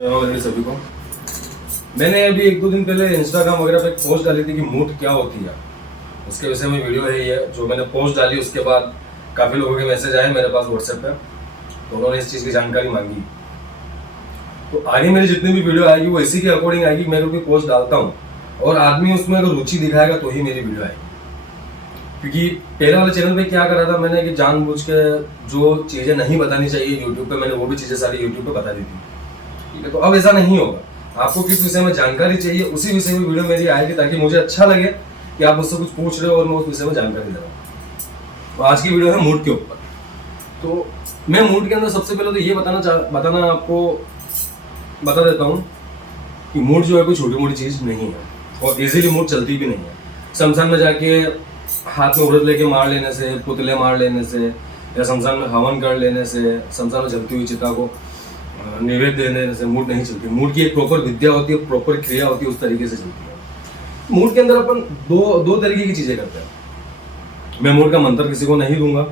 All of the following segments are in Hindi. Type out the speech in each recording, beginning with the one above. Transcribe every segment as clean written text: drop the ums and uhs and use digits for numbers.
सभी को मैंने अभी एक दो दिन पहले इंस्टाग्राम वगैरह पे एक पोस्ट डाली थी कि मूड क्या होती है, उसके विषय में वीडियो है ये जो मैंने पोस्ट डाली। उसके बाद काफ़ी लोगों के मैसेज आए मेरे पास व्हाट्सएप पे, तो उन्होंने इस चीज़ की जानकारी मांगी। तो आगे मेरी जितनी भी वीडियो आएगी वो इसी के अकॉर्डिंग आएगी। मैं कोई पोस्ट डालता हूँ और आदमी उसमें अगर रुचि दिखाएगा तो ही मेरी वीडियो आएगी। क्योंकि पहले वाले चैनल पे क्या करा था मैंने कि जानबूझ के जो चीज़ें नहीं बतानी चाहिए यूट्यूब पे, मैंने वो भी चीज़ें सारी यूट्यूब पे बता दी थी। ठीक है, तो अब ऐसा नहीं होगा। आपको किस विषय में जानकारी चाहिए उसी विषय में वीडियो मेरी आएगी, ताकि मुझे अच्छा लगे कि आप मुझसे कुछ पूछ रहे हो और मैं उस विषय में जानकारी दे रहा हूँ। तो आज की वीडियो है मूड के ऊपर। तो मैं मूड के अंदर सबसे पहले तो ये बताना आपको बता देता हूँ कि मूड जो है कोई छोटी मोटी चीज़ नहीं है और इजीली मूड चलती भी नहीं है। शमशान में जाके हाथ में उड़द लेके मार लेने से, पुतले मार लेने से, या शमशान में हवन कर लेने से, शमशान में जलती हुई चिता को नैवेद्य देने से मूड नहीं चलती। मूड की एक प्रॉपर विद्या होती है, प्रॉपर क्रिया होती है, उस तरीके से चलती है। मूड के अंदर अपन दो तरीके की चीज़ें करते हैं। मैं मूड का मंत्र किसी को नहीं दूंगा,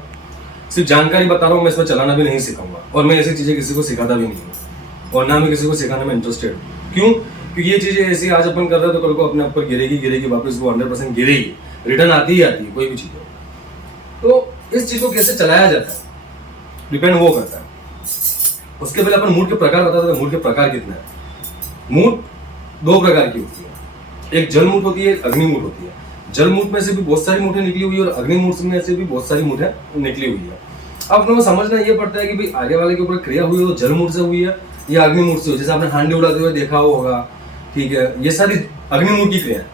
सिर्फ जानकारी बता रहा हूँ। मैं इसमें चलाना भी नहीं सिखाऊंगा और मैं ऐसी चीज़ें किसी को सिखाता भी नहीं हूँ और ना मैं किसी को सिखाने में इंटरेस्टेड हूँ। क्यों? क्योंकि ये चीज़ें ऐसी आज अपन कर रहे हैं तो कल को अपने ऊपर गिरेगी, वापस वो 100% गिरेगी, रिटर्न आती ही आती है कोई भी चीज़ हो। तो इस चीज़ को कैसे चलाया जाता है डिपेंड वो करता है। उसके पहले अपन मूड के प्रकार बताते हैं। मूड के प्रकार कितने हैं? मूड दो प्रकार की होती है, एक जल मूड होती है, एक अग्नि मूड होती है। जल मूड में से भी बहुत सारी मूडें निकली हुई है और अग्नि मूड में से भी बहुत सारी मूडें निकली हुई है। अब अपने को समझना ये पड़ता है कि भाई आगे वाले के ऊपर क्रिया हुई है तो जल मूड से हुई है या अग्नि मूड से हुई। जैसे आपने हांडी उड़ाते हुए देखा होगा, ठीक है, ये सारी अग्नि मूड की क्रिया है।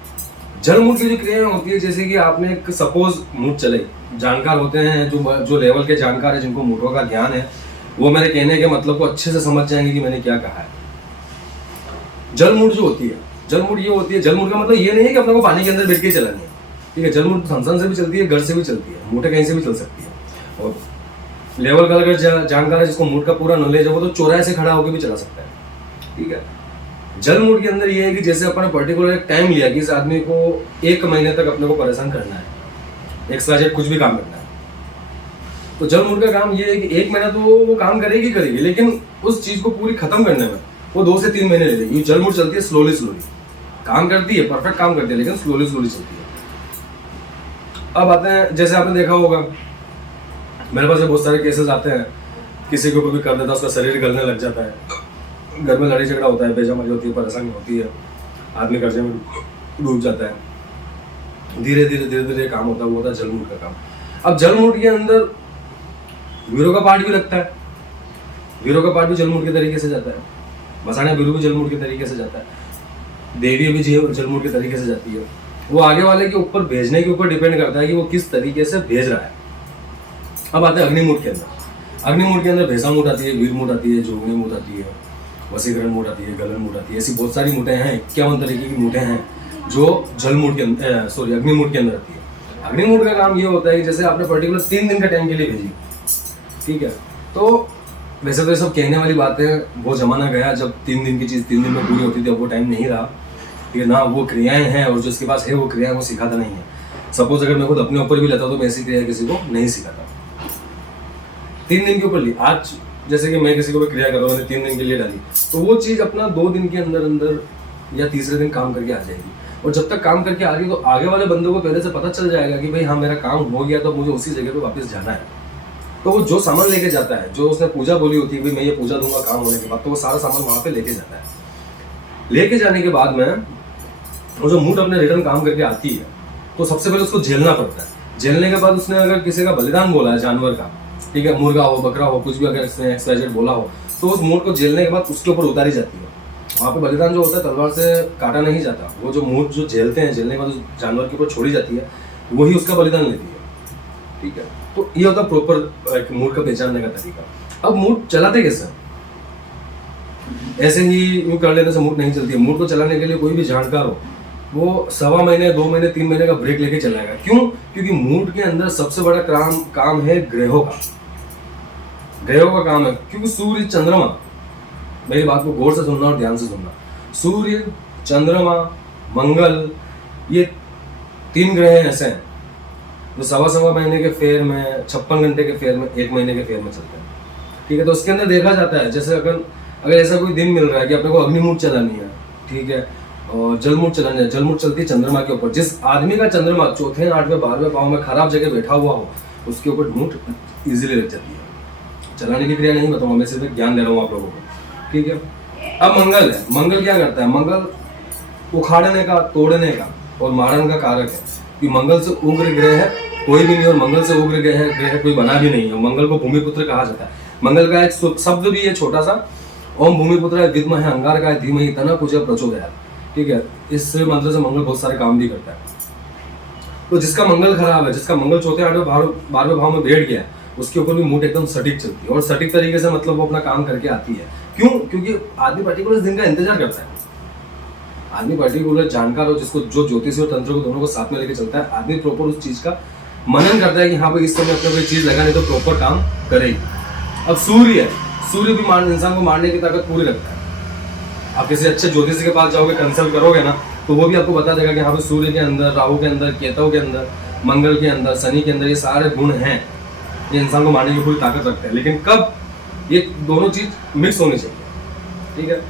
जल मूड की जो क्रियाएं होती है, जैसे कि आपने एक सपोज मूड चले, जानकार होते हैं जो लेवल के जानकार है, जिनको मूडों का ज्ञान है, वो मेरे कहने के मतलब को अच्छे से समझ जाएंगे कि मैंने क्या कहा है। जल मूड जो होती है, जल मूड ये होती है, जल मूड का मतलब ये नहीं है कि अपने को पानी के अंदर बैठ के चलानी है। ठीक है, जल मूड शमशान से भी चलती है, घर से भी चलती है, मूड कहीं से भी चल सकती है। और लेवल का अगर जानकार है, जिसको मूड का पूरा नॉलेज है, वो तो चौराहे से खड़ा होकर भी चला सकता है। ठीक है, जल मूड के अंदर ये है कि जैसे अपने पर्टिकुलर एक टाइम लिया कि इस आदमी को 1 महीने तक अपने को परेशान करना है, एक्स्ट्रा कुछ भी काम करना है। तो जल मूड का काम ये है कि 1 महीना तो वो काम करेगी, लेकिन उस चीज को पूरी खत्म करने में वो 2 से 3 महीने ले लेगी। जल मूड चलती है स्लोली काम करती है, परफेक्ट काम करती है, लेकिन स्लोली चलती है। अब आते हैं, जैसे आपने देखा होगा मेरे पास बहुत सारे केसेस आते हैं, किसी को भी कर देता है, उसका शरीर गलने लग जाता है, घर में लड़ाई झगड़ा होता है, बेजमारी होती है, परेशानी होती है, आदमी कर्जे में डूब जाता है। धीरे धीरे काम होता है, वो होता है जल मूड का काम। अब जल मूड के अंदर वीरों का पार्ट भी लगता है। वीरों का पार्ट भी जल मूड के तरीके से जाता है। मसाना वीरू भी जल मूड के तरीके से जाता है। देवी भी जल मूड के तरीके से जाती है। वो आगे वाले के ऊपर भेजने के ऊपर डिपेंड करता है कि वो किस तरीके से भेज रहा है। अब आते हैं अग्नि मूड के अंदर। अग्नि मूड के अंदर भैंसा मूड आती है, वीर मूड आती है, जोगनी मूड आती है, वसीकरण मूड आती है, गलन मूड आती है। ऐसी बहुत सारी मूडें हैं, 51 तरीके की मूडें हैं जो जल मूड के अंदर अग्नि मूड के अंदर आती है। अग्नि मूड का काम ये होता है कि जैसे आपने पर्टिकुलर 3 दिन का टाइम के लिए भेजी, ठीक है, तो वैसे तो ये सब कहने वाली बात है। वो जमाना गया जब 3 दिन की चीज़ 3 दिन में पूरी होती थी, अब वो टाइम नहीं रहा। ठीक है ना, वो क्रियाएं हैं और जो इसके पास है वो क्रियाएं वो सिखाता नहीं है। सपोज अगर मैं खुद अपने ऊपर भी लेता तो मैं ऐसी क्रिया किसी को नहीं सिखाता। 3 दिन के ऊपर ली, आज जैसे कि मैं किसी को भी क्रिया कर रहा हूँ, मैंने 3 दिन के लिए डाली, तो वो चीज़ अपना 2 दिन के अंदर या तीसरे दिन काम करके आ जाएगी। और जब तक काम करके आ रही तो आगे वाले बंदे को पहले से पता चल जाएगा कि भाई हाँ मेरा काम हो गया, तो मुझे उसी जगह पे वापस जाना है। तो वो जो सामान लेके जाता है, जो उसने पूजा बोली होती है भाई मैं ये पूजा दूंगा काम होने के बाद, तो वो सारा सामान वहाँ पे लेके जाता है। लेके जाने के बाद में वो जो मूड अपने रिटर्न काम करके आती है, तो सबसे पहले उसको झेलना पड़ता है। झेलने के बाद उसने अगर किसी का बलिदान बोला है जानवर का, ठीक है, मुर्गा हो, बकरा हो, कुछ भी अगर इसने XYZ बोला हो, तो उस मूड को झेलने के बाद उसके ऊपर उतारी जाती है। वहाँ पे बलिदान जो होता है तलवार से काटा नहीं जाता, वो जो मूड जो झेलते हैं, झेलने के बाद उस जानवर के ऊपर छोड़ी जाती है, वही उसका बलिदान लेती है। ठीक है, तो ये होता है प्रॉपर मूड का पहचानने का तरीका। अब मूड चलाते कैसे? ऐसे ही यूँ कर लेने से मूड नहीं चलती है। मूड को चलाने के लिए कोई भी जानकार हो, वो 1.25 महीने, 2 महीने, 3 महीने का ब्रेक लेके चलाएगा। क्यों? क्योंकि मूड के अंदर सबसे बड़ा काम है ग्रहों का। ग्रहों का काम है, क्योंकि सूर्य, चंद्रमा, मेरी बात को गौर से सुनना और ध्यान से सुनना। सूर्य, चंद्रमा, मंगल, ये 3 ग्रह ऐसे हैं जो 1.25 महीने के फेर में, 56 घंटे के फेर में, 1 महीने के फेर में चलते हैं। ठीक है, तो उसके अंदर देखा जाता है, जैसे अगर ऐसा कोई दिन मिल रहा है कि अपने को अग्निमूठ चलानी है, ठीक है, और जलमूठ चलानी है, जलमूठ चलती है चंद्रमा के ऊपर। जिस आदमी का चंद्रमा चौथे 8वें 12वें भाव में खराब जगह बैठा हुआ हो, उसके ऊपर मूठ इजीली लग जाती है। चलाने की क्रिया नहीं बताऊंगा, मैं सिर्फ ज्ञान दे रहा हूँ आप लोगों को, ठीक है। अब मंगल है, मंगल क्या करता है? मंगल उखाड़ने का, तोड़ने का और मारन का कारक है। कि मंगल से उग्र ग्रह है कोई भी नहीं, और मंगल से उग्र ग्रह कोई बना भी नहीं है। मंगल को भूमिपुत्र कहा जाता है। मंगल का एक शब्द भी है छोटा सा, ओम भूमिपुत्र विद्महे अंगारकाय धीमहि तन्नः कुर्यात् प्रचोदयात्, ठीक है। इस मंत्र से मंगल बहुत सारे काम भी करता है। तो जिसका मंगल खराब है, जिसका मंगल चौथे 8वें 12वें भाव में बैठ गया है, उसके ऊपर भी मूड एकदम सटीक चलती है, और सटीक तरीके से मतलब वो अपना काम करके आती है। क्यों? क्योंकि आदमी पर्टिकुलर दिन का इंतजार करता है। आदमी पर्टिकुलर जानकार हो, जिसको जो ज्योतिष और तंत्र को दोनों को साथ में लेके चलता है, आदमी प्रॉपर उस चीज का मनन करता है कि हाँ भाई इस समय अपने कोई चीज लगा नहीं तो प्रॉपर काम करेगी। अब सूर्य है, सूर्य भी इंसान को मारने की ताकत पूरी रखता है। आप किसी अच्छे ज्योतिष के पास जाओगे, कंसल्ट करोगे ना, तो वो भी आपको बता देगा कि हाँ भाई सूर्य के अंदर, राहु के अंदर, केतु के अंदर, मंगल के अंदर, शनि के अंदर ये सारे गुण हैं, ये इंसान को मारने की पूरी ताकत रखते हैं। लेकिन कब ये दोनों चीज मिक्स होनी चाहिए, ठीक है।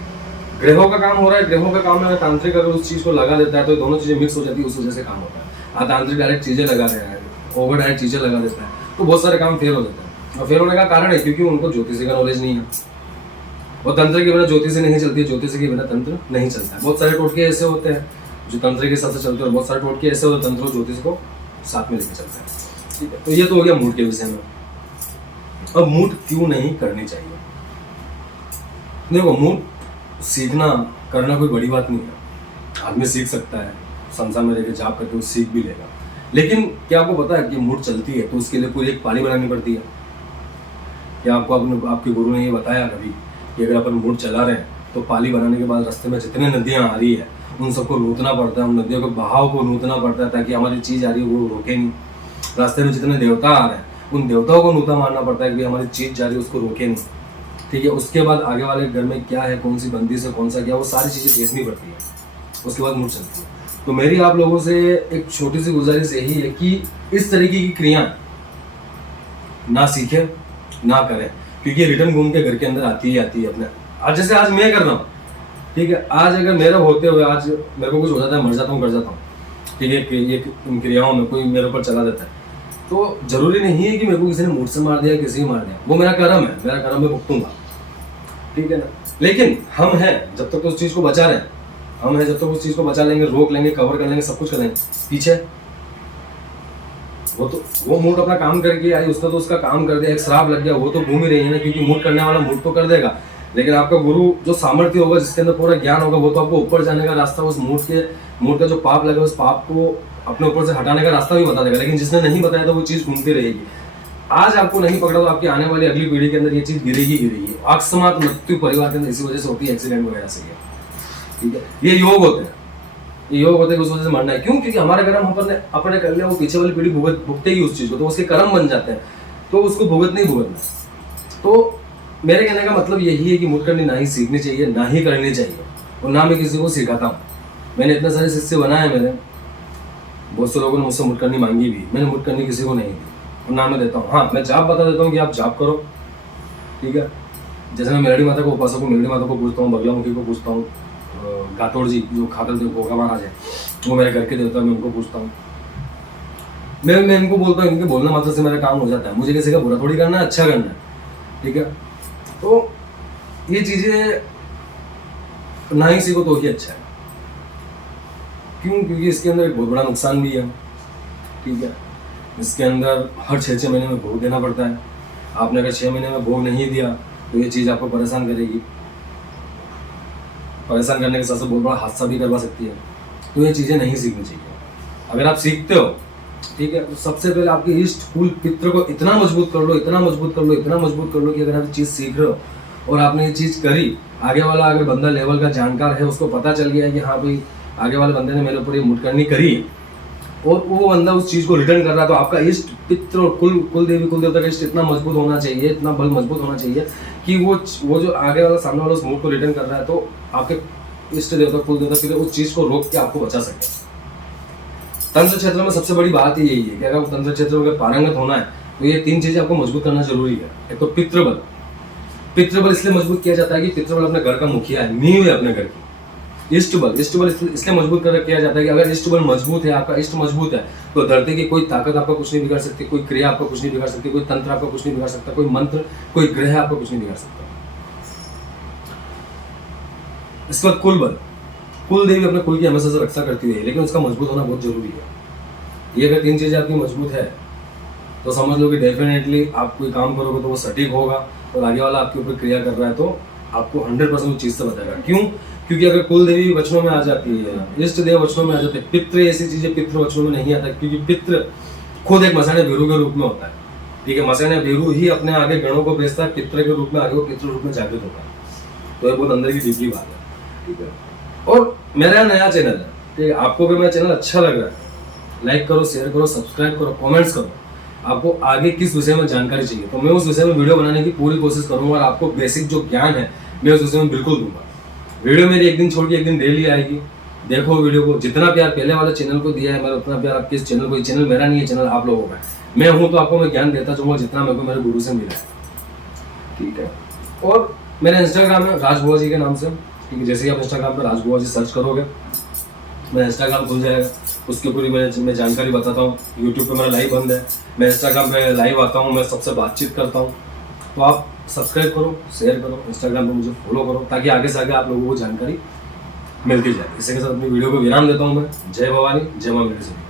ग्रहों का काम हो रहा है, ग्रहों का काम में तांत्रिक अगर उस चीज को लगा देता है तो दोनों चीजें मिक्स हो जाती है, उस वजह से काम होता है। तांत्रिक डायरेक्ट चीजें लगा देता है, ओवर डायरेक्ट चीजें लगा देता है, तो बहुत सारे काम फेल हो जाते हैं। और फेल होने का कारण है क्योंकि उनको ज्योतिषी का नॉलेज नहीं है, और तंत्र के बिना ज्योतिषी नहीं चलती है, ज्योतिषी के बिना तंत्र नहीं चलता है। बहुत सारे टोटके ऐसे होते हैं जो तंत्र के साथ से चलते हैं, और बहुत सारे टोटके ऐसे होते हैं तंत्र और ज्योतिष को साथ में लेके चलते हैं, ठीक है। तो ये तो हो गया मूड के विषय में। अब मूड क्यों नहीं करनी चाहिए? देखो, मूड सीखना करना कोई बड़ी बात नहीं है, आदमी सीख सकता है, संसार में रहकर जाप करके वो सीख भी लेगा। लेकिन क्या आपको पता है कि मूड चलती है तो उसके लिए पूरी एक पाली बनानी पड़ती है? क्या आपको आपके गुरु ने ये बताया कभी कि अगर अपन मूड चला रहे हैं तो पाली बनाने के बाद रास्ते में जितने नदियां आ रही है उन सबको नूतना पड़ता है, उन नदियों के बहाव को नूतना पड़ता है ताकि हमारी चीज आ रही है वो रोके नहीं। रास्ते में जितने देवता आ रहे हैं उन देवताओं को नूता मारना पड़ता है कि हमारी चीज जा रही है उसको रोके नहीं, ठीक है। उसके बाद आगे वाले घर में क्या है, कौन सी बंदी से कौन सा क्या, वो सारी चीजें देखनी पड़ती है, उसके बाद मूड चलती है। तो मेरी आप लोगों से एक छोटी सी गुजारिश यही है कि इस तरीके की क्रिया ना सीखे ना करें, क्योंकि रिटर्न घूम के घर के अंदर आती ही आती है अपने। आज जैसे आज मैं कर रहा हूँ, ठीक है, आज अगर मेरा होते हुए आज मेरे को कुछ हो जाता है, मर जाता हूँ, कर जाता हूँ, ठीक है, ये इन क्रियाओं में कोई मेरे ऊपर चला देता है, तो जरूरी नहीं है कि मेरे को किसी ने मूड से मार दिया, किसी ने मार दिया, वो मेरा कर्म है, मेरा कर्म मैं भुगतूंगा, ठीक है ना। लेकिन हम हैं जब तक तो उस चीज को बचा रहे हैं, हम हैं जब तक उस चीज को बचा लेंगे, रोक लेंगे, कवर कर लेंगे, सब कुछ करेंगे। पीछे वो मूड अपना काम करके आई, उसने तो उसका काम कर दिया, एक श्राप लग गया, वो तो घूम ही रही है ना, क्योंकि मूड करने वाला मूड तो कर देगा, लेकिन आपका गुरु जो सामर्थ्य होगा, जिसके अंदर पूरा ज्ञान होगा, वो तो आपको ऊपर जाने का रास्ता, उस मूड का जो पाप लगे उस पाप को अपने ऊपर से हटाने का रास्ता भी बता देगा। लेकिन जिसने नहीं बताया तो वो चीज घूमती रहेगी। आज आपको नहीं पकड़ा तो आपकी आने वाली अगली पीढ़ी के अंदर ये चीज गिरेगी। अकस्मात मृत्यु परिवार के अंदर इसी वजह से होती है, एक्सीडेंट वगैरह से, ठीक है। ये योग होते हैं, ये योग होते हैं उस वजह से मरना है। क्यों? क्योंकि हमारे कर्म अपने कर लिया, वो पीछे वाली पीढ़ी भुगतेगी उस चीज को, तो उसके कर्म बन जाते हैं, तो उसको भुगतना। तो मेरे कहने का मतलब यही है कि मूड करनी ना ही सीखनी चाहिए, ना ही करनी चाहिए, और ना मैं किसी को सिखाता हूँ। मैंने इतने सारे शिष्य बनाए, मेरे बहुत से लोगों ने मुझसे मुठ करनी मांगी भी, मैंने मुठ करनी किसी को नहीं दी, और ना मैं देता हूँ। हाँ, मैं जाप बता देता हूँ कि आप जाप करो, ठीक है। जैसे मैं मेलड़ी माता को उपासक हूँ, मेलड़ी माता को पूछता हूँ, बगलामुखी को पूछता हूँ, गातोड़ जी जो खाकर देव गोगा महाराज है वो मेरे घर के देवता है, मैं उनको पूछता हूँ। मैं इनको बोलता हूँ, इनके बोलने मात्र से मेरा काम हो जाता है, मुझे किसी का बुरा थोड़ी करना है, अच्छा करना है, ठीक है। तो ये चीजें ना ही सीखो तो ही अच्छा है। क्यों? क्योंकि इसके अंदर एक बहुत बड़ा नुकसान भी है, ठीक है। इसके अंदर हर 6-6 महीने में भोग देना पड़ता है। आपने अगर 6 महीने में भोग नहीं दिया तो ये चीज़ आपको परेशान करेगी, परेशान करने के साथ साथ बहुत बड़ा हादसा भी करवा सकती है। तो ये चीज़ें नहीं सीखनी चाहिए। अगर आप सीखते हो, ठीक है, तो सबसे पहले आपके इष्ट कुल पितृ को इतना मजबूत कर लो, इतना मजबूत कर लो, इतना मजबूत कर लो कि अगर आप चीज़ सीख रहे हो और आपने ये चीज़ करी, आगे वाला अगर बंदा लेवल का जानकार है, उसको पता चल गया है कि हाँ भाई आगे वाले बंदे ने मेरे ऊपर ये मुठ करनी करी है, और वो बंदा उस चीज को रिटर्न कर रहा है, तो आपका इष्ट पितृ और कुल देवी कुल देवता का इष्ट इतना मजबूत होना चाहिए, इतना बल मजबूत होना चाहिए कि वो जो आगे वाला सामने वाला उस मुठ को रिटर्न कर रहा है, तो आपके इष्ट देवता कुल देवता फिर उस चीज को रोक के आपको बचा सके। तंत्र क्षेत्र में सबसे बड़ी बात ही यही है कि अगर तंत्र क्षेत्र में अगर पारंगत होना है तो ये 3 चीजें आपको मजबूत करना जरूरी है। एक तो पितृबल, पितृबल इसलिए मजबूत किया जाता है कि पितृबल अपने घर का मुखिया है, नींव है अपने घर की। इष्ट बल इसलिए मजबूत कर किया जाता है कि अगर इष्ट बल मजबूत है, आपका इष्ट मजबूत है, तो धरती की कोई ताकत आपका कुछ नहीं बिगाड़ सकती, कोई क्रिया आपका कुछ नहीं बिगाड़ सकती, कोई तंत्र आपका कुछ नहीं बिगाड़ सकता, कोई मंत्र, कोई ग्रह आपका कुछ नहीं बिगाड़ सकता। इसके बाद कुल बल। कुल देवी अपने कुल की हमेशा से रक्षा करती हुई है, लेकिन उसका मजबूत होना बहुत जरूरी है। ये अगर 3 चीजें आपकी मजबूत है तो समझ लो कि डेफिनेटली आप कोई काम करोगे तो वो सटीक होगा, और आगे वाला आपके ऊपर क्रिया कर रहा है तो आपको 100% उस चीज से बताएगा। क्यों? क्योंकि अगर कुल देवी वचनों में आ जाती है, इष्ट देव वचनों में आ जाते हैं, पितृ ऐसी चीजें पितृ वचनों में नहीं आता, क्योंकि पितृ खुद एक मसाने भेरू के रूप में होता है। ठीक है, मसाने भेरू ही अपने आगे गणों को भेजता है, पितृ के रूप में आगे वो पितृ रूप में जागृत होता है। तो ये बहुत अंदर की डीपली बात है। ठीक है, और मेरा नया चैनल है, ठीक है, आपको भी मेरा चैनल अच्छा लग रहा है, लाइक करो, शेयर करो, सब्सक्राइब करो, कमेंट्स करो। आपको आगे किस विषय में जानकारी चाहिए तो मैं उस विषय में वीडियो बनाने की पूरी कोशिश करूंगा, और आपको बेसिक जो ज्ञान है मैं उस विषय में बिल्कुल दूंगा। वीडियो मेरी एक दिन छोड़ के एक दिन डेली आएगी। देखो वीडियो को, जितना प्यार पहले वाले चैनल को दिया है मेरा, उतना प्यार आपके इस चैनल को। ये चैनल मेरा नहीं है, चैनल आप लोगों का है। मैं हूँ तो आपको मैं ज्ञान देता जाऊंगा जितना मेरे को मेरे गुरु से मिला है। ठीक है, और मेरा इंस्टाग्राम है राज बुआ जी के नाम से। ठीक है, जैसे ही आप इंस्टाग्राम पर राज बुआ जी सर्च करोगे मेरा इंस्टाग्राम खुल जाएगा, उसके पूरी मैं जानकारी बताता हूँ। यूट्यूब पे मेरा लाइव बंद है, मैं इंस्टाग्राम पे लाइव आता हूँ, मैं सबसे बातचीत करता हूँ। तो आप सब्सक्राइब करो, शेयर करो, इंस्टाग्राम पे मुझे फॉलो करो, ताकि आगे से आगे आप लोगों को जानकारी मिलती जाए। इसी के साथ अपनी वीडियो को विराम देता हूँ मैं। जय भवानी, जय मां मेरी।